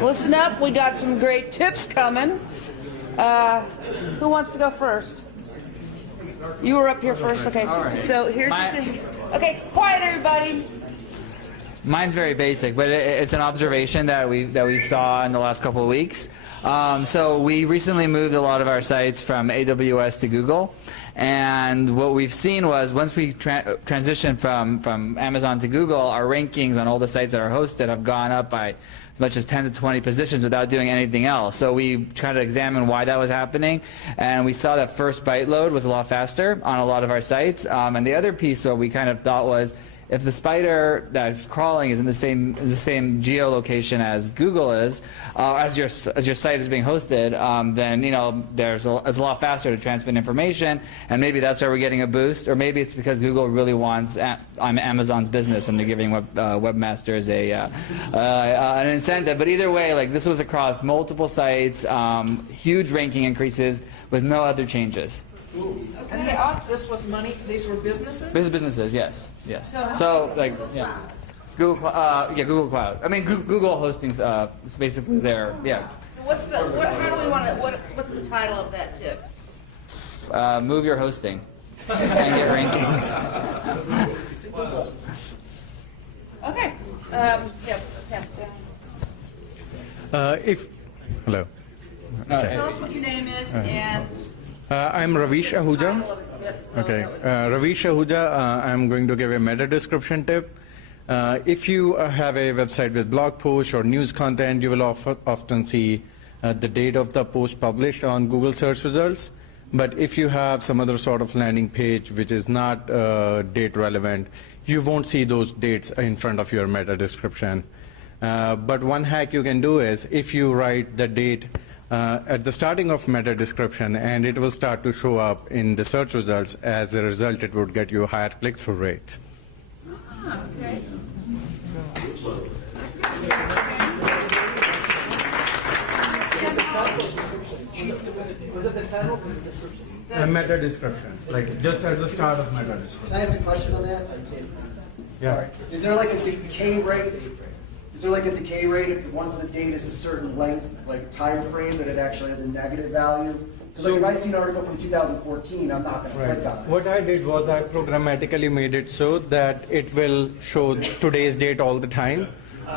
Listen up, we got some great tips coming. Who wants to go first? You were up here first, okay. Right. So here's the thing. Okay, quiet everybody. Mine's very basic, but it's an observation that we saw in the last couple of weeks. So we recently moved a lot of our sites from AWS to Google, and what we've seen was once we transitioned from Amazon to Google, our rankings on all the sites that are hosted have gone up by as much as 10 to 20 positions without doing anything else. So we tried to examine why that was happening, and we saw that first byte load was a lot faster on a lot of our sites. And the other piece what we kind of thought was, if the spider that's crawling is in the same geolocation as Google is, as your site is being hosted, then it's a lot faster to transmit information, and maybe that's where we're getting a boost, or maybe it's because Google really wants Amazon's business and they're giving webmasters an incentive. But either way, like, this was across multiple sites, huge ranking increases with no other changes. And this was money. These were businesses. Businesses, yes. So like, yeah, Google Cloud. I mean, Google hosting's it's basically their, yeah. So what's the what's the title of that tip? Move your hosting and get rankings. Okay. Yeah, pass it down. Hello. Tell us what your name is and. I'm Ravish Ahuja. Title of a tip, so Okay, that would- Ravish Ahuja. I'm going to give a meta description tip. If you have a website with blog posts or news content, you will often see the date of the post published on Google search results. But if you have some other sort of landing page which is not date relevant, you won't see those dates in front of your meta description. But one hack you can do is, if you write the date at the starting of meta description, and it will start to show up in the search results. As a result, it would get you higher click-through rates. Okay. Was it the title? Meta description, like just at the start of meta description. Can I ask a question on that? Yeah. Sorry. Is there like a decay rate? Is there like a decay rate once the date is a certain length, like time frame, that it actually has a negative value? Because like if I see an article from 2014, I'm not going to click on it. What I did was I programmatically made it so that it will show today's date all the time.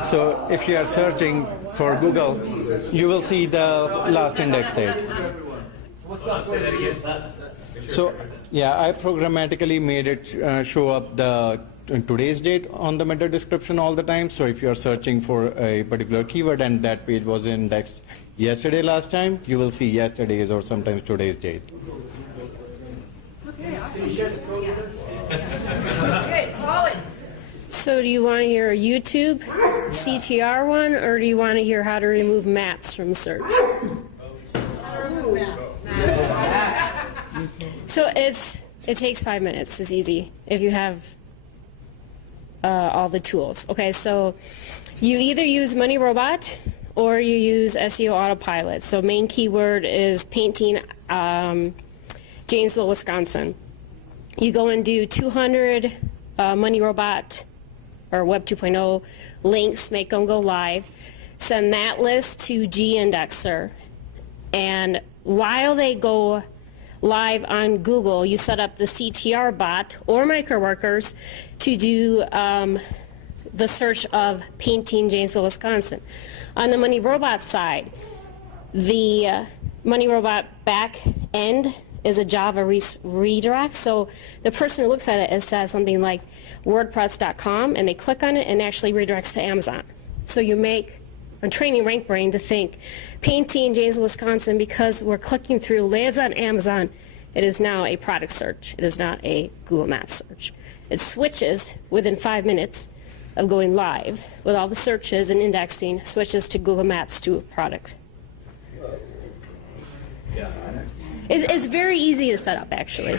So if you are searching for Google, you will see the last index date. So yeah, I programmatically made it show up the today's date on the meta description all the time. So if you are searching for a particular keyword and that page was indexed yesterday last time, you will see yesterday's or sometimes today's date. Okay, awesome. Okay, Polly. So do you want to hear a YouTube CTR one, or do you want to hear how to remove maps from search? So it takes 5 minutes. It's easy if you have all the tools. Okay, so you either use Money Robot or you use SEO Autopilot. So main keyword is painting Janesville, Wisconsin. You go and do 200 Money Robot or Web 2.0 links, make them go live, send that list to G-Indexer, and while they go live on Google, you set up the CTR bot or MicroWorkers to do the search of painting Janesville, Wisconsin. On the Money Robot side, the Money Robot back end is a Java redirect. So the person who looks at it, says something like WordPress.com, and they click on it and actually redirects to Amazon. So I'm training RankBrain to think painting Janesville, Wisconsin, because we're clicking through, lands on Amazon. It is now a product search. It is not a Google Maps search. It switches within 5 minutes of going live with all the searches and indexing, switches to Google Maps to a product. It's very easy to set up, actually.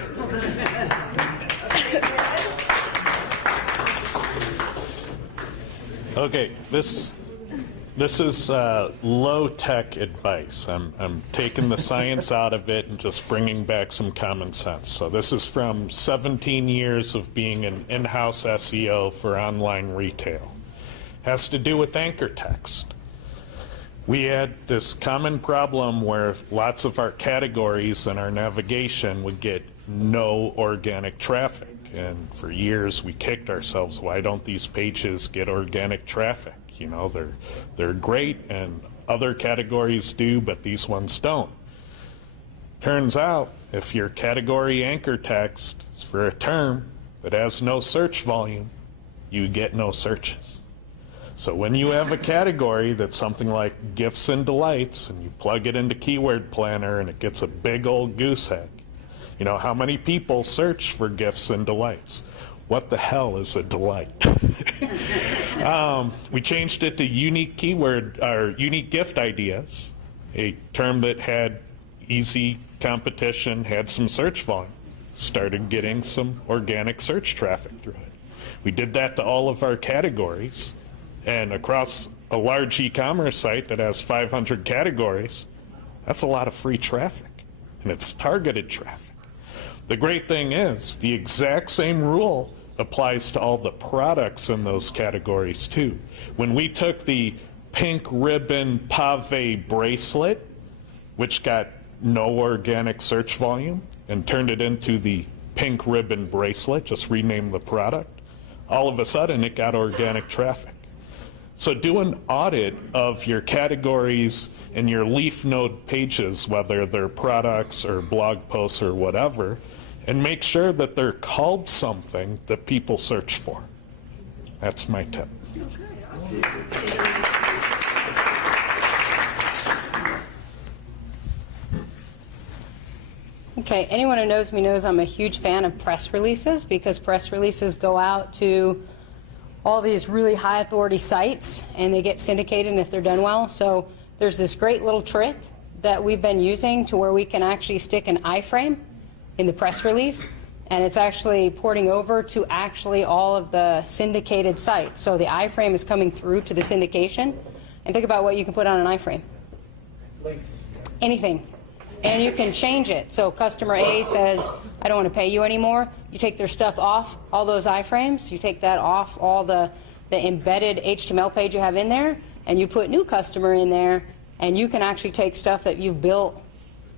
Okay, this is low-tech advice. I'm taking the science out of it and just bringing back some common sense. So this is from 17 years of being an in-house SEO for online retail. Has to do with anchor text. we had this common problem where lots of our categories and our navigation would get no organic traffic. And for years we kicked ourselves, why don't these pages get organic traffic? You know, they're great and other categories do, but these ones don't. Turns out, if your category anchor text is for a term that has no search volume, you get no searches. So when you have a category that's something like gifts and delights, and you plug it into Keyword Planner and it gets a big old goose egg, you know, how many people search for gifts and delights? What the hell is a delight? We changed it to unique keyword, or unique gift ideas, a term that had easy competition, had some search volume, started getting some organic search traffic through it. We did that to all of our categories, and across a large e-commerce site that has 500 categories, that's a lot of free traffic, and it's targeted traffic. The great thing is, the exact same rule applies to all the products in those categories too. When we took the pink ribbon pave bracelet, which got no organic search volume, and turned it into the pink ribbon bracelet, just renamed the product, all of a sudden it got organic traffic. So do an audit of your categories and your leaf node pages, whether they're products or blog posts or whatever, and make sure that they're called something that people search for. That's my tip. Okay, anyone who knows me knows I'm a huge fan of press releases, because press releases go out to all these really high authority sites and they get syndicated if they're done well. So there's this great little trick that we've been using to where we can actually stick an iframe in the press release, and it's actually porting over to actually all of the syndicated sites. So the iframe is coming through to the syndication. And think about what you can put on an iframe. Links. Anything. And you can change it. So customer A says, I don't want to pay you anymore. You take their stuff off all those iframes. You take that off all the embedded HTML page you have in there, and you put new customer in there, and you can actually take stuff that you've built,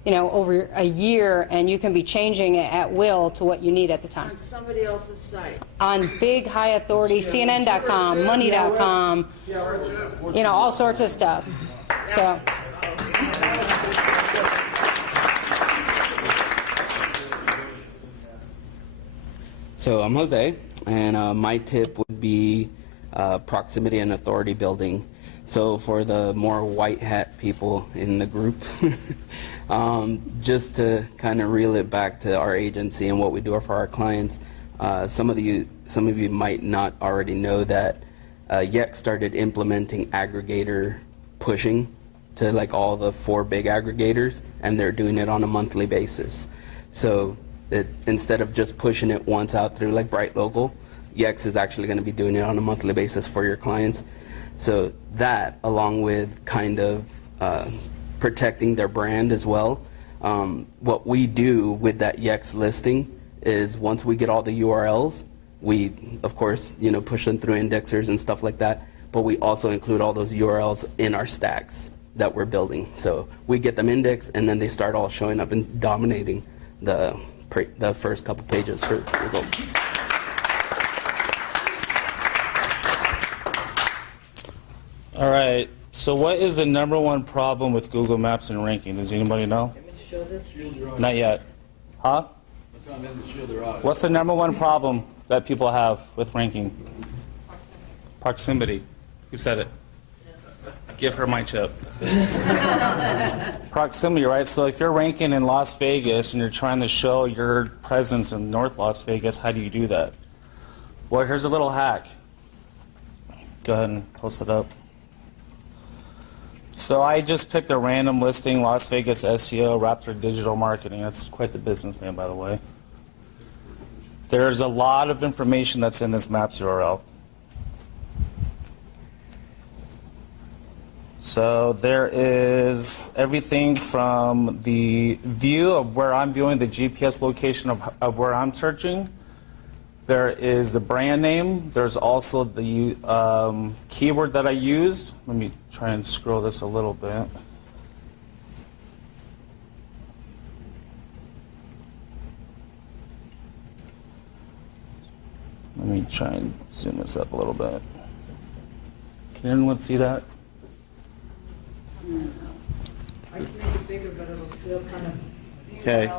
you know, over a year, and you can be changing it at will to what you need at the time. On somebody else's site. On big high authority, CNN.com, Money.com, you know, all sorts of stuff. So. So I'm Jose, and my tip would be proximity and authority building. So for the more white hat people in the group, just to kind of reel it back to our agency and what we do for our clients, some of you might not already know that Yext started implementing aggregator pushing to like all the 4 big aggregators, and they're doing it on a monthly basis. So instead of just pushing it once out through like Bright Local, Yext is actually going to be doing it on a monthly basis for your clients. So that, along with kind of protecting their brand as well, what we do with that Yext listing is once we get all the URLs, we, of course, you know, push them through indexers and stuff like that, but we also include all those URLs in our stacks that we're building. So we get them indexed, and then they start all showing up and dominating the first couple pages for results. All right, so what is the #1 problem with Google Maps and ranking? Does anybody know? Show this? Not yet. Huh? What's the #1 problem that people have with ranking? Proximity. Who said it? Give her my chip. Proximity, right? So if you're ranking in Las Vegas and you're trying to show your presence in North Las Vegas, how do you do that? Well, here's a little hack. Go ahead and post it up. So I just picked a random listing, Las Vegas SEO, Raptor Digital Marketing. That's quite the business name, by the way. There's a lot of information that's in this Maps URL. So there is everything from the view of where I'm viewing, the GPS location of where I'm searching. There is the brand name. There's also the keyword that I used. Let me try and scroll this a little bit. Let me try and zoom this up a little bit. Can anyone see that? I can make it bigger, but it'll still kind of. Okay.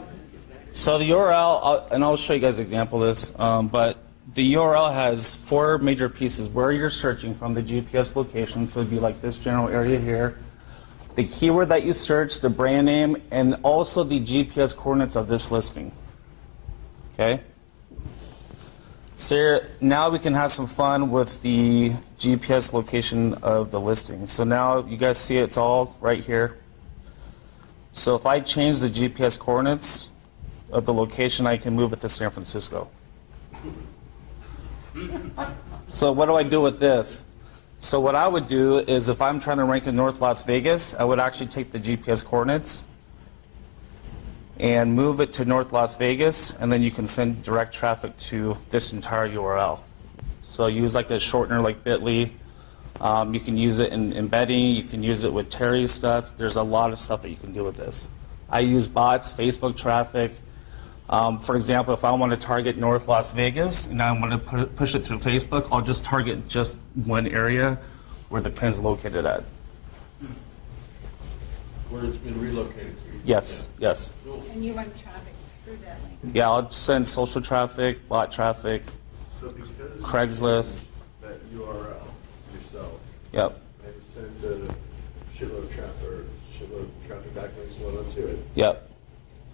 So the URL, and I'll show you guys an example of this, but the URL has 4 major pieces where you're searching from, the GPS location, so it'd be like this general area here, the keyword that you search, the brand name, and also the GPS coordinates of this listing. Okay? So now we can have some fun with the GPS location of the listing. So now you guys see it's all right here. So if I change the GPS coordinates of the location, I can move it to San Francisco. So what do I do with this? So what I would do is if I'm trying to rank in North Las Vegas, I would actually take the GPS coordinates and move it to North Las Vegas, and then you can send direct traffic to this entire URL. So use like a shortener like Bitly. You can use it in embedding. You can use it with Terry's stuff. There's a lot of stuff that you can do with this. I use bots, Facebook traffic. For example, if I want to target North Las Vegas and I want to push it through Facebook, I'll just target just one area where the pin's located at. Where it's been relocated to. Yes, yes. And you run traffic through that link? Yeah, I'll send social traffic, bot traffic, So because Craigslist. that URL yourself, Yep, and send a shitload of traffic, or shitload of traffic backlinks and whatnot to it, yep.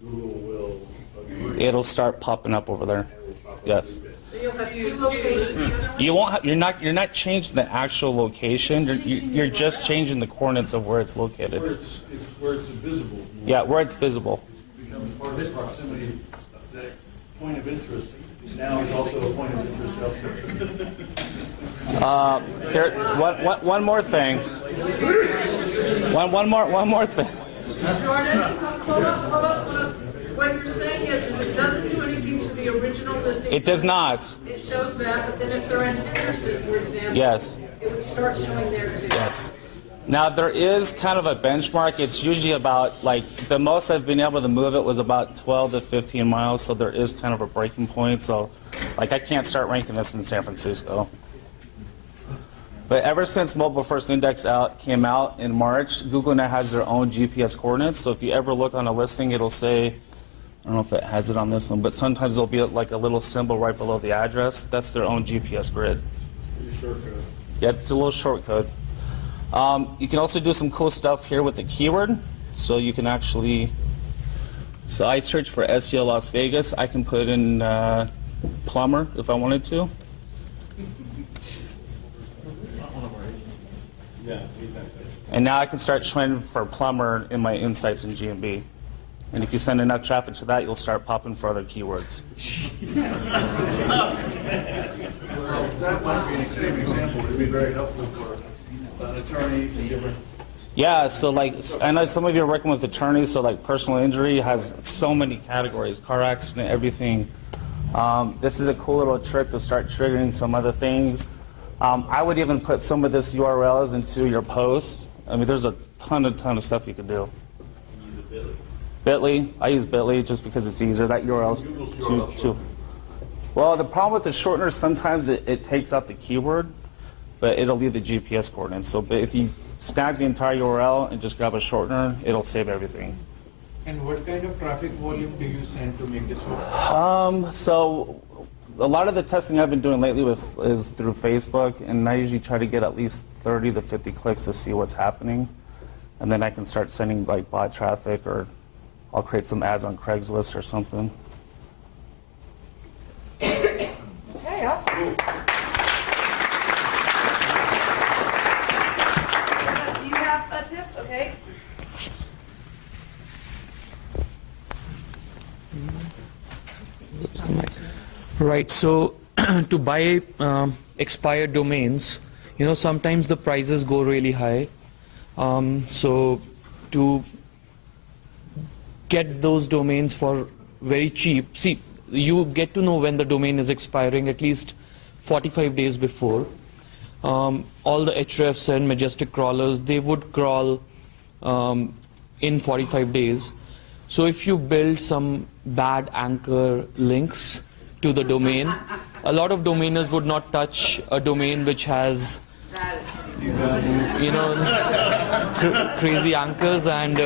Google will agree. It'll start popping up over there. And will pop up Yes. a bit. So you'll have 2 locations. You won't. You're not changing the actual location. You're just changing the coordinates of where it's located. Where it's visible. Yeah, where it's visible. Becomes part of the proximity. That point of interest now is also a point of interest elsewhere. Here, one more thing. One more thing. Jordan, hold up. What you're saying is it doesn't do anything to the original listing. It does not. It shows that, but then if they're in Henderson, for example, Yes. it would start showing there too. Yes. Now there is kind of a benchmark. It's usually about like the most I've been able to move it was about 12 to 15 miles. So there is kind of a breaking point. So like I can't start ranking this in San Francisco. But ever since Mobile First Index came out in March, Google now has their own GPS coordinates. So if you ever look on a listing, it'll say, I don't know if it has it on this one, but sometimes there'll be like a little symbol right below the address. That's their own GPS grid. Yeah, it's a little shortcut. You can also do some cool stuff here with the keyword. So you can actually, so I search for SEO Las Vegas. I can put in plumber if I wanted to. And now I can start showing for plumber in my insights in GMB. And if you send enough traffic to that, you'll start popping for other keywords. Well, that might be an extreme example. It would be very helpful for an attorney in different. Yeah, so like, I know some of you are working with attorneys, so like personal injury has so many categories, car accident, everything. This is a cool little trick to start triggering some other things. I would even put some of this URLs into your posts. I mean, there's a ton of stuff you can do. Bitly, I use Bitly just because it's easier. That URL's too. Well, the problem with the shortener, sometimes it takes out the keyword, but it'll leave the GPS coordinates. So if you snag the entire URL and just grab a shortener, it'll save everything. And what kind of traffic volume do you send to make this work? So a lot of the testing I've been doing lately is through Facebook, and I usually try to get at least 30 to 50 clicks to see what's happening. And then I can start sending like bot traffic, or I'll create some ads on Craigslist or something. Okay, awesome. Do you have a tip? Okay. Right. So to buy expired domains, sometimes the prices go really high. So to get those domains for very cheap, see, you get to know when the domain is expiring at least 45 days before. All the hrefs and Majestic crawlers, they would crawl in 45 days. So if you build some bad anchor links to the domain, a lot of domainers would not touch a domain which has, you know, crazy anchors, and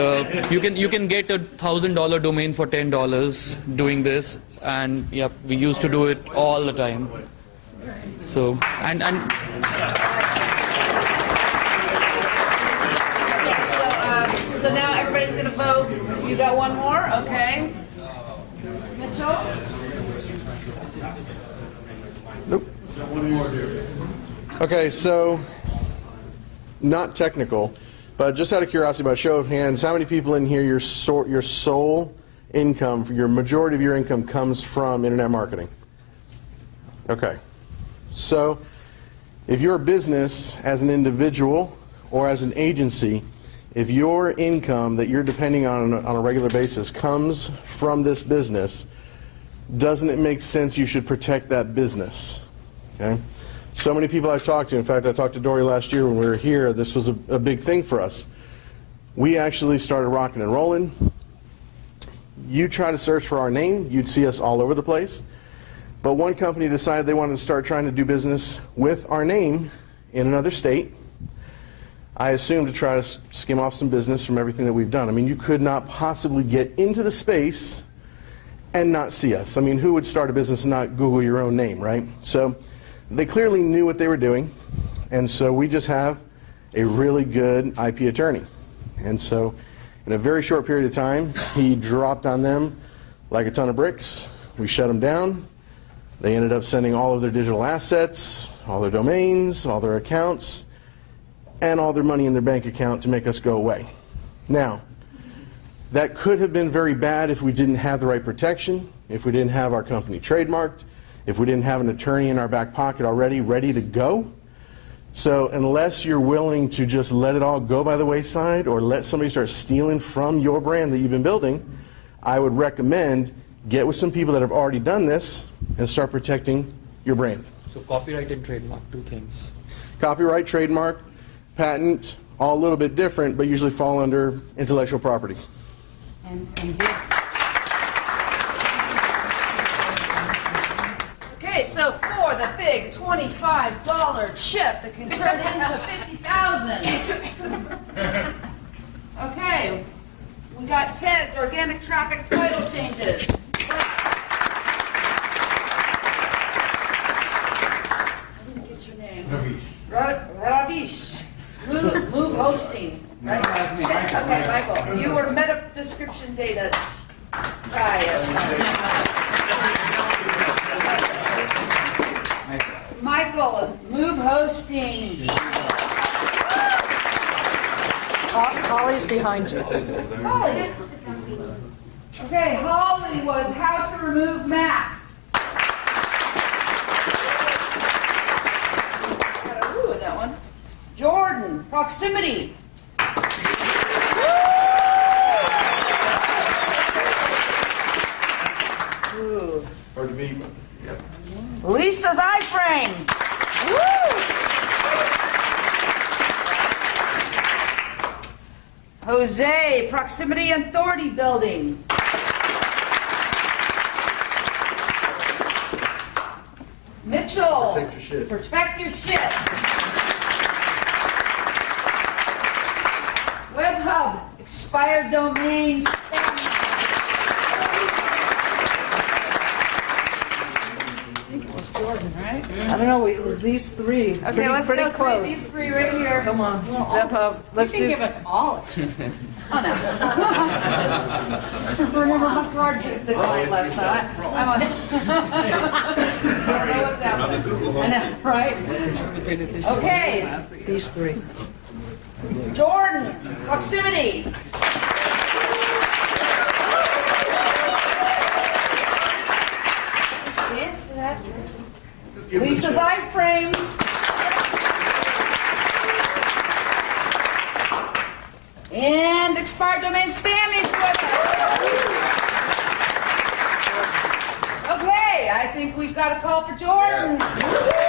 you can get a $1,000 domain for $10 doing this, and yeah, we used to do it all the time. So So now everybody's going to vote. You got one more? Okay. Mitchell? Nope. Okay, so not technical, but just out of curiosity, by show of hands, how many people in here your sole income, your majority of your income comes from internet marketing? Okay. So if you're a business as an individual or as an agency, if your income that you're depending on a regular basis comes from this business, doesn't it make sense you should protect that business? Okay? So many people I've talked to, in fact I talked to Dory last year when we were here, this was a big thing for us. We actually started rocking and rolling. You try to search for our name, you'd see us all over the place. But one company decided they wanted to start trying to do business with our name in another state. I assume to try to skim off some business from everything that we've done. I mean, you could not possibly get into the space and not see us. I mean, who would start a business and not Google your own name, right? So they clearly knew what they were doing, and so we just have a really good IP attorney. And so in a very short period of time, he dropped on them like a ton of bricks. We shut them down. They ended up sending all of their digital assets, all their domains, all their accounts, and all their money in their bank account to make us go away. Now, that could have been very bad if we didn't have the right protection, if we didn't have our company trademarked, if we didn't have an attorney in our back pocket already ready to go. So unless you're willing to just let it all go by the wayside or let somebody start stealing from your brand that you've been building, I would recommend get with some people that have already done this and start protecting your brand. So copyright and trademark, two things. Copyright, trademark, patent, all a little bit different, but usually fall under intellectual property. Okay, so for the big $25 chip that can turn into 50,000. Okay, we got Ted's organic traffic title changes. I didn't get your name. Ravish. Move hosting. Right? Okay, Michael. You were meta description data guy. Michael is move hosting. Holly's behind you. Holly. Okay, Holly was how to remove maps. Got a woo in that one. Jordan, proximity. Ooh. Hard to beat. Yep. Lisa's iframe. Woo! Jose, proximity and authority building. Mitchell, Protect your shit. Protect your shit. WebHub, expired domains. Jordan, right? I don't know, it was these three. Okay, let's pretty go close. through these three right here. Come on, WebHub. Let's do. give us all. Oh no. Remember my project that I last night? I'm on. Sorry. What's happening? I know, right? Okay. These three. Jordan, proximity. Dance to that. Lisa's iframe. And expired domain spam equipment. think we've got a call for Jordan.